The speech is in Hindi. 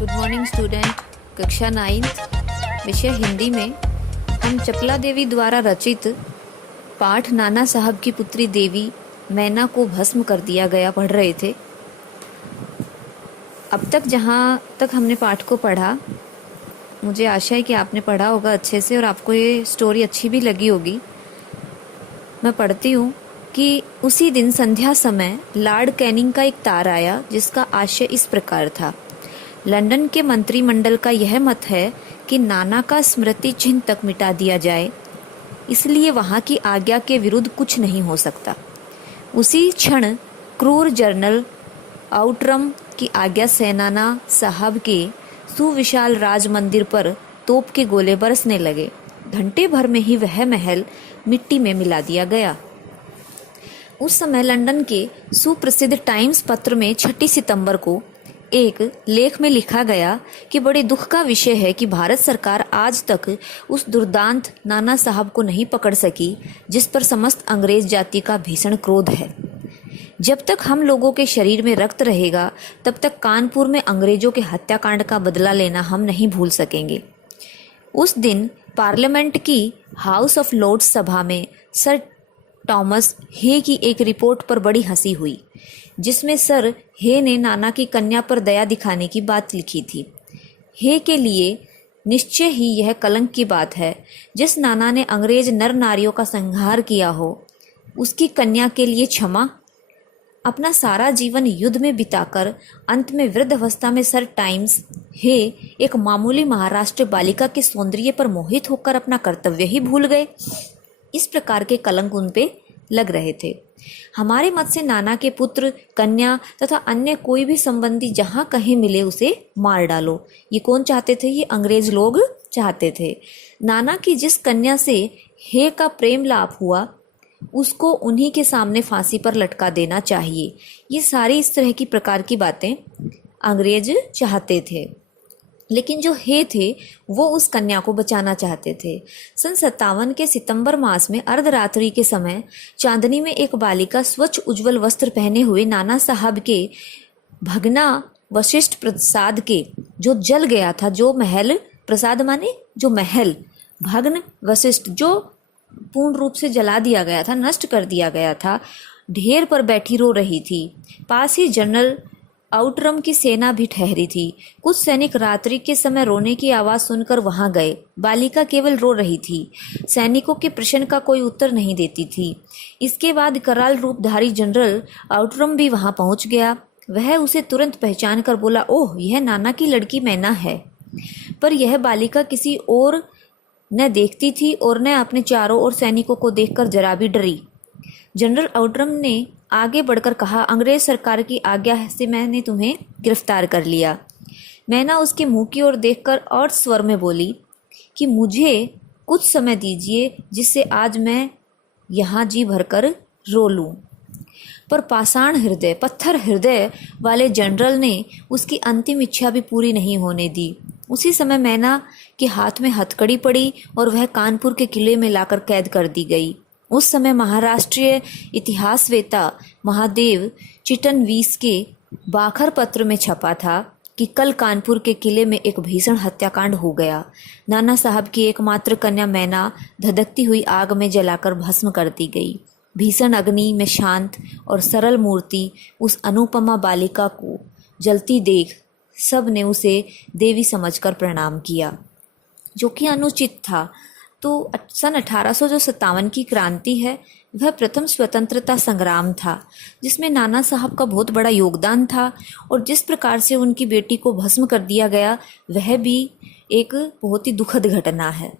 Good morning student. कक्षा 9th विषय हिंदी में हम चपला देवी द्वारा रचित पाठ नाना साहब की पुत्री देवी मैना को भस्म कर दिया गया पढ़ रहे थे। अब तक जहाँ तक हमने पाठ को पढ़ा, मुझे आशा है कि आपने पढ़ा होगा अच्छे से और आपको ये स्टोरी अच्छी भी लगी होगी। मैं पढ़ती हूँ कि उसी दिन संध्या समय लॉर्ड कैनिंग का एक तार आया जिसका आशय इस प्रकार था। लंदन के मंत्रिमंडल का यह मत है कि नाना का स्मृति चिन्ह तक मिटा दिया जाए, इसलिए वहाँ की आज्ञा के विरुद्ध कुछ नहीं हो सकता। उसी क्षण क्रूर जनरल आउटरम की आज्ञा से नाना साहब के सुविशाल राज मंदिर पर तोप के गोले बरसने लगे। घंटे भर में ही वह महल मिट्टी में मिला दिया गया। उस समय लंदन के सुप्रसिद्ध टाइम्स पत्र में 6 सितंबर को एक लेख में लिखा गया कि बड़े दुख का विषय है कि भारत सरकार आज तक उस दुर्दांत नाना साहब को नहीं पकड़ सकी जिस पर समस्त अंग्रेज जाति का भीषण क्रोध है। जब तक हम लोगों के शरीर में रक्त रहेगा तब तक कानपुर में अंग्रेजों के हत्याकांड का बदला लेना हम नहीं भूल सकेंगे। उस दिन पार्लियामेंट की हाउस ऑफ लॉर्ड्स सभा में सर थॉमस हे की एक रिपोर्ट पर बड़ी हंसी हुई, जिसमें सर हे ने नाना की कन्या पर दया दिखाने की बात लिखी थी। हे के लिए निश्चय ही यह कलंक की बात है, जिस नाना ने अंग्रेज नर नारियों का संहार किया हो उसकी कन्या के लिए क्षमा। अपना सारा जीवन युद्ध में बिताकर अंत में वृद्धावस्था में सर टाइम्स हे एक मामूली महाराष्ट्र बालिका के सौंदर्य पर मोहित होकर अपना कर्तव्य ही भूल गए। इस प्रकार के कलंक उन पे लग रहे थे। हमारे मत से नाना के पुत्र, कन्या तथा अन्य कोई भी संबंधी जहाँ कहीं मिले उसे मार डालो। ये कौन चाहते थे? ये अंग्रेज लोग चाहते थे। नाना की जिस कन्या से हे का प्रेम लाभ हुआ उसको उन्हीं के सामने फांसी पर लटका देना चाहिए। ये सारी इस तरह की प्रकार की बातें अंग्रेज चाहते थे, लेकिन जो हे थे वो उस कन्या को बचाना चाहते थे। सन 57 के सितंबर मास में अर्धरात्रि के समय चांदनी में एक बालिका स्वच्छ उज्जवल वस्त्र पहने हुए नाना साहब के भगना वशिष्ठ प्रसाद के जो जल गया था, जो महल, प्रसाद माने जो महल, भग्न वशिष्ठ जो पूर्ण रूप से जला दिया गया था, नष्ट कर दिया गया था, ढेर पर बैठी रो रही थी। पास ही जनरल आउटरम की सेना भी ठहरी थी। कुछ सैनिक रात्रि के समय रोने की आवाज़ सुनकर वहां गए। बालिका केवल रो रही थी, सैनिकों के प्रश्न का कोई उत्तर नहीं देती थी। इसके बाद कराल रूपधारी जनरल आउटरम भी वहां पहुंच गया। वह उसे तुरंत पहचान कर बोला, ओह, यह नाना की लड़की मैना है। पर यह बालिका किसी और न देखती थी और न अपने चारों ओर सैनिकों को देखकर जरा भी डरी। जनरल आउटरम ने आगे बढ़कर कहा, अंग्रेज सरकार की आज्ञा से मैंने तुम्हें गिरफ्तार कर लिया। मैना उसके मुंह की ओर देखकर और स्वर में बोली कि मुझे कुछ समय दीजिए जिससे आज मैं यहाँ जी भरकर रो लूँ। पर पाषाण हृदय, पत्थर हृदय वाले जनरल ने उसकी अंतिम इच्छा भी पूरी नहीं होने दी। उसी समय मैना के हाथ में हथकड़ी पड़ी और वह कानपुर के किले में लाकर कैद कर दी गई। उस समय महाराष्ट्रीय इतिहासवेता महादेव चिटनवीस के बाखर पत्र में छपा था कि कल कानपुर के किले में एक भीषण हत्याकांड हो गया। नाना साहब की एकमात्र कन्या मैना धधकती हुई आग में जलाकर भस्म कर दी गई। भीषण अग्नि में शांत और सरल मूर्ति उस अनुपमा बालिका को जलती देख सब ने उसे देवी समझकर प्रणाम किया, जो कि अनुचित था। तो सन 1857 की क्रांति है, वह प्रथम स्वतंत्रता संग्राम था जिसमें नाना साहब का बहुत बड़ा योगदान था, और जिस प्रकार से उनकी बेटी को भस्म कर दिया गया वह भी एक बहुत ही दुखद घटना है।